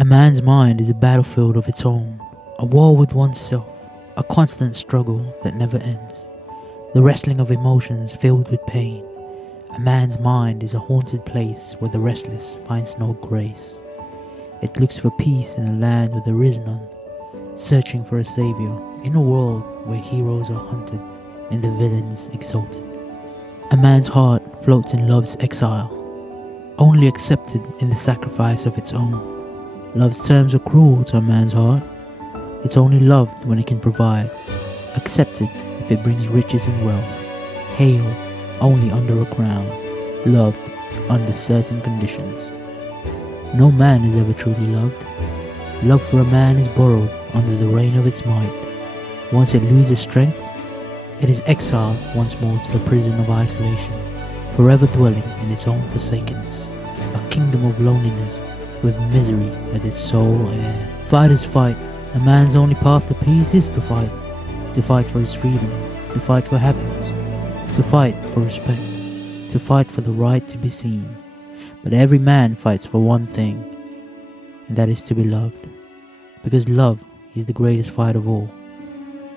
A man's mind is a battlefield of its own, a war with oneself, a constant struggle that never ends. The wrestling of emotions filled with pain. A man's mind is a haunted place where the restless finds no grace. It looks for peace in a land where there is none, searching for a savior in a world where heroes are hunted and the villains exalted. A man's heart floats in love's exile, only accepted in the sacrifice of its own. Love's terms are cruel to a man's heart. It's only loved when it can provide, accepted if it brings riches and wealth, hailed only under a crown, loved under certain conditions. No man is ever truly loved. Love for a man is borrowed under the reign of its might. Once it loses strength, it is exiled once more to the prison of isolation, forever dwelling in its own forsakenness, a kingdom of loneliness with misery as its sole heir. Fighters fight. A man's only path to peace is to fight for his freedom, to fight for happiness, to fight for respect, to fight for the right to be seen. But every man fights for one thing, and that is to be loved, because love is the greatest fight of all.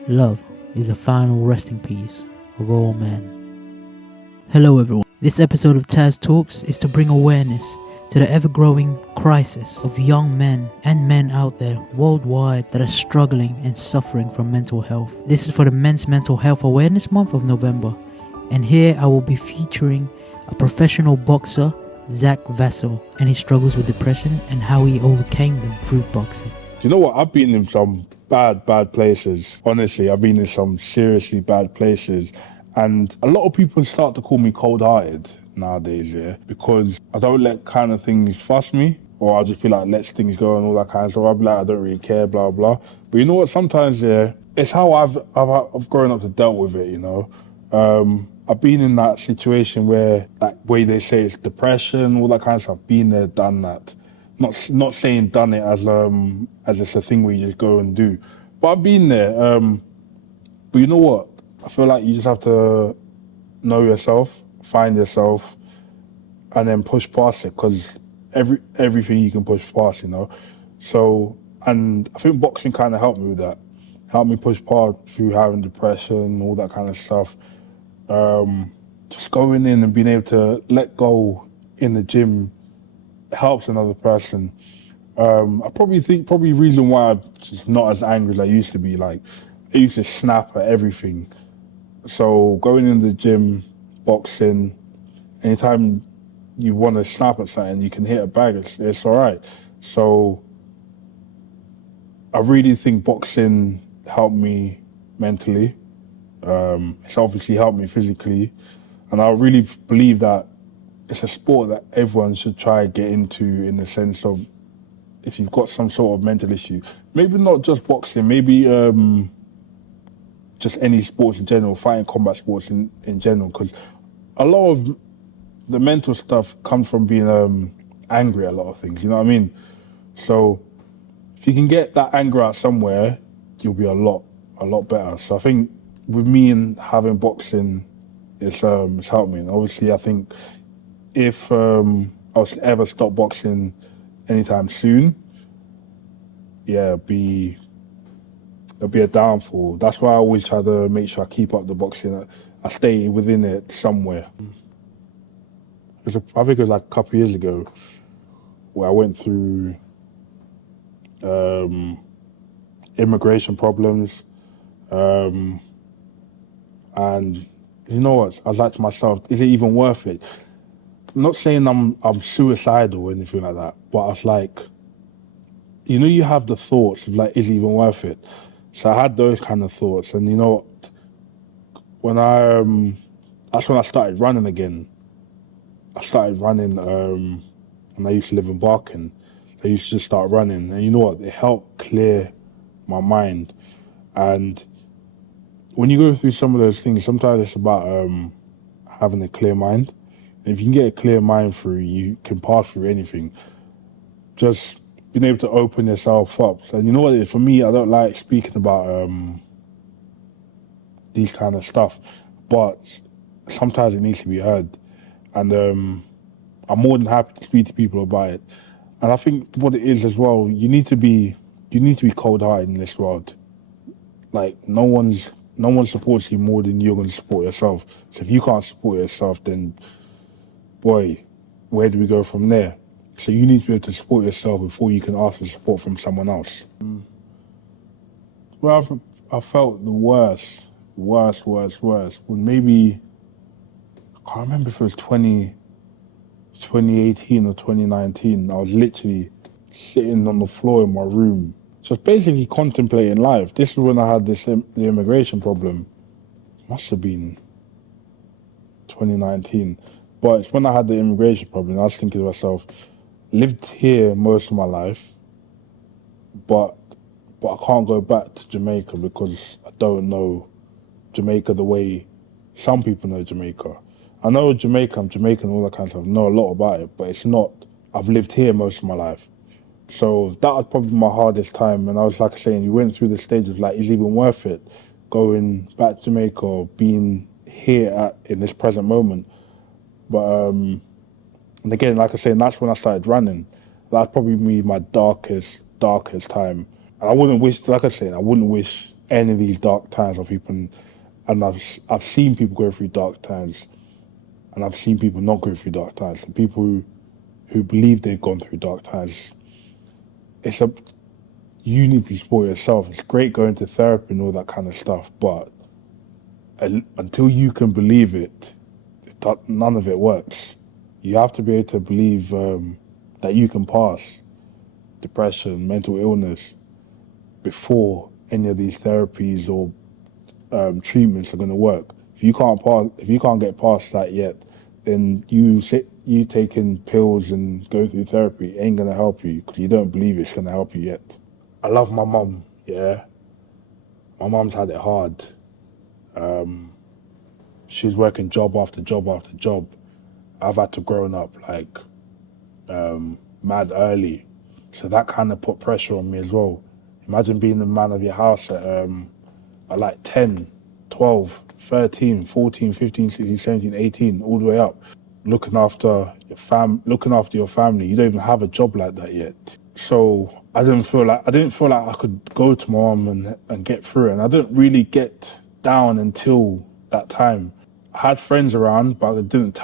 Love is the final resting place of all men. Hello everyone. This episode of TAZ Talks is to bring awareness to the ever-growing crisis of young men and men out there worldwide that are struggling and suffering from mental health. This is for the Men's Mental Health Awareness Month of November, and here I will be featuring a professional boxer, Zac Vassell, and his struggles with depression and how he overcame them through boxing. You know what? I've been in some bad places. Honestly, I've been in some seriously bad places. And a lot of people start to call me cold-hearted nowadays, yeah, because I don't let kind of things fuss me, or I'll just be like, let things go and all that kind of stuff. I'll be like, I don't really care, blah, blah. But you know what? Sometimes, yeah, it's how I've grown up to deal with it, you know. I've been in that situation where, like, way they say it's depression, all that kind of stuff. Been there, done that. Not saying done it as it's a thing where you just go and do, but I've been there. But you know what? I feel like you just have to know yourself, find yourself, and then push past it, because everything you can push past, you know. So, and I think boxing kind of helped me with that. Helped me push past through having depression, all that kind of stuff. Just going in and being able to let go in the gym helps another person. I probably think the reason why I'm just not as angry as I used to be. Like, I used to snap at everything. So going in the gym, boxing, anytime you want to snap at something, you can hit a bag. It's all right. So I really think boxing helped me mentally. It's obviously helped me physically, and I really believe that it's a sport that everyone should try to get into, in the sense of, if you've got some sort of mental issue, maybe not just boxing, maybe just any sports in general, fighting combat sports in general, because a lot of the mental stuff comes from being angry at a lot of things, you know what I mean? So if you can get that anger out somewhere, you'll be a lot better. So I think with me and having boxing, it's helped me. And obviously I think if I was to ever stop boxing anytime soon, yeah, it'll be a downfall. That's why I always try to make sure I keep up the boxing. I stay within it somewhere. I think it was like a couple of years ago where I went through immigration problems, and you know what? I was like to myself, is it even worth it? I'm not saying I'm suicidal or anything like that, but I was like, you know, you have the thoughts of like, is it even worth it? So I had those kind of thoughts, and you know, when that's when I started running again. I started running when I used to live in Barking. I used to just start running, and you know what? It helped clear my mind. And when you go through some of those things, sometimes it's about having a clear mind. And if you can get a clear mind through, you can pass through anything. Just being able to open yourself up. And you know what it is? For me, I don't like speaking about these kind of stuff, but sometimes it needs to be heard. And I'm more than happy to speak to people about it. And I think what it is as well, you need to be cold-hearted in this world. Like no one supports you more than you're going to support yourself. So if you can't support yourself, then boy, where do we go from there? So you need to be able to support yourself before you can ask for support from someone else. Well, I felt the worst, when maybe, I can't remember if it was 2018 or 2019. I was literally sitting on the floor in my room. So it's basically contemplating life. This is when I had the immigration problem. Must have been 2019. But it's when I had the immigration problem. I was thinking to myself, lived here most of my life, but I can't go back to Jamaica because I don't know Jamaica the way some people know Jamaica. I know Jamaica, I'm Jamaican, all that kind of stuff. I know a lot about it, but it's not. I've lived here most of my life. So that was probably my hardest time. And I was like saying, you went through the stage of like, is it even worth it going back to Jamaica or being here in this present moment? But, and again, like I said, that's when I started running. That's probably my darkest time. And I wouldn't wish, like I said, I wouldn't wish any of these dark times on people. And I've seen people go through dark times, and I've seen people not go through dark times. And people who believe they've gone through dark times. You need to support yourself. It's great going to therapy and all that kind of stuff, but until you can believe it, none of it works. You have to be able to believe that you can pass depression, mental illness, before any of these therapies or treatments are going to work. If you can't get past that yet, then you taking pills and go through therapy ain't going to help you because you don't believe it's going to help you yet. I love my mum, yeah. My mum's had it hard. She's working job after job after job. I've had to grow up like mad early. So that kind of put pressure on me as well. Imagine being the man of your house at like 10, 12, 13, 14, 15, 16, 17, 18, all the way up. Looking after your family. You don't even have a job like that yet. So I didn't feel like I could go to my mum and get through it. And I didn't really get down until that time. I had friends around, but I didn't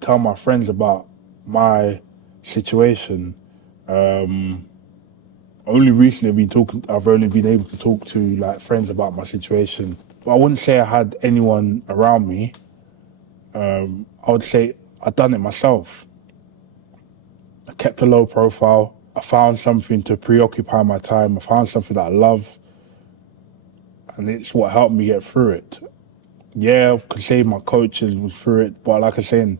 tell my friends about my situation. Only recently I've only been able to talk to like friends about my situation. But I wouldn't say I had anyone around me. I would say I'd done it myself. I kept a low profile. I found something to preoccupy my time. I found something that I love. And it's what helped me get through it. Yeah, I could say my coaches was through it, but like I said,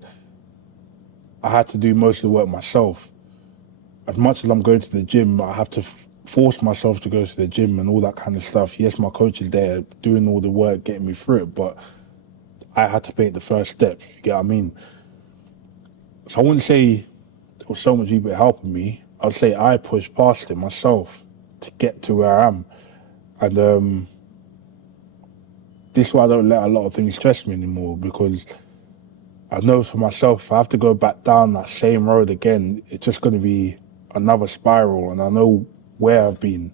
I had to do most of the work myself. As much as I'm going to the gym, I have to force myself to go to the gym and all that kind of stuff. Yes, my coach is there doing all the work, getting me through it, but I had to take the first step, you get what I mean? So I wouldn't say there was so much people helping me. I would say I pushed past it myself to get to where I am. And this is why I don't let a lot of things stress me anymore, because I know for myself, if I have to go back down that same road again, it's just going to be another spiral, and I know where I've been.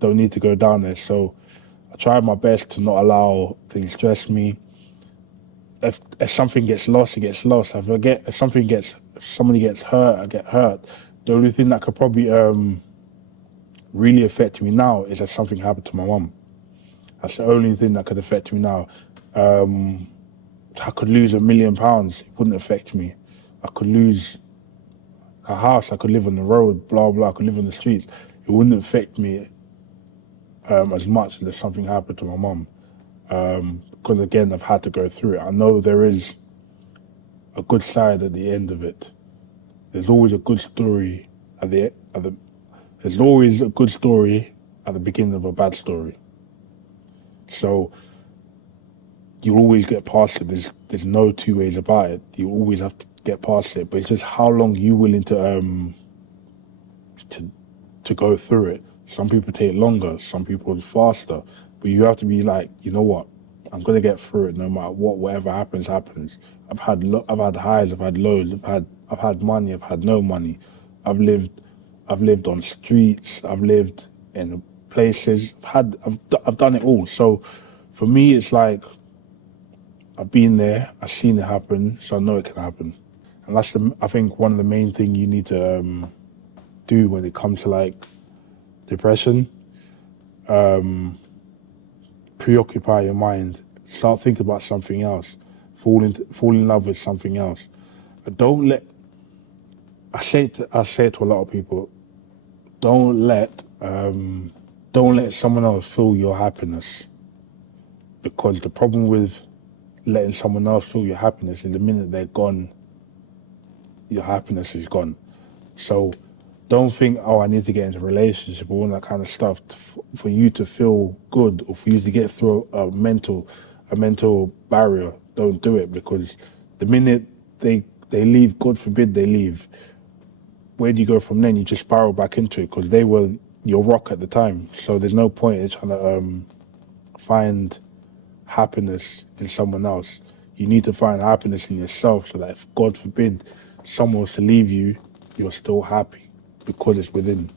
Don't need to go down there. So I try my best to not allow things stress me. If something gets lost, it gets lost. If somebody gets hurt, I get hurt. The only thing that could probably really affect me now is if something happened to my mum. That's the only thing that could affect me now. I could lose £1 million. It wouldn't affect me. I could lose a house. I could live on the road, blah, blah. I could live on the streets. It wouldn't affect me as much as if something happened to my mum. Because again, I've had to go through it. I know there is a good side at the end of it. There's always a good story there's always a good story at the beginning of a bad story. So you'll always get past it. There's no two ways about it. You always have to get past it. But it's just how long you're willing to go through it. Some people take longer, some people faster. But you have to be like, you know what? I'm gonna get through it no matter what. Whatever happens. I've had highs, I've had lows, I've had money, I've had no money. I've lived on streets. I've lived in places. I've done it all. So for me, it's like I've been there. I've seen it happen, so I know it can happen. And that's I think one of the main thing you need to do when it comes to like depression. Preoccupy your mind. Start thinking about something else. Fall in love with something else. Don't let. I say it to a lot of people. Don't let someone else fill your happiness. Because the problem with letting someone else fill your happiness is the minute they're gone, your happiness is gone. So don't think, oh, I need to get into a relationship or all that kind of stuff for you to feel good or for you to get through a mental barrier. Don't do it, because the minute they leave, God forbid they leave, where do you go from then? You just spiral back into it, because they were your rock at the time. So there's no point in trying to find happiness in someone else. You need to find happiness in yourself, so that if God forbid someone was to leave you, you're still happy because it's within.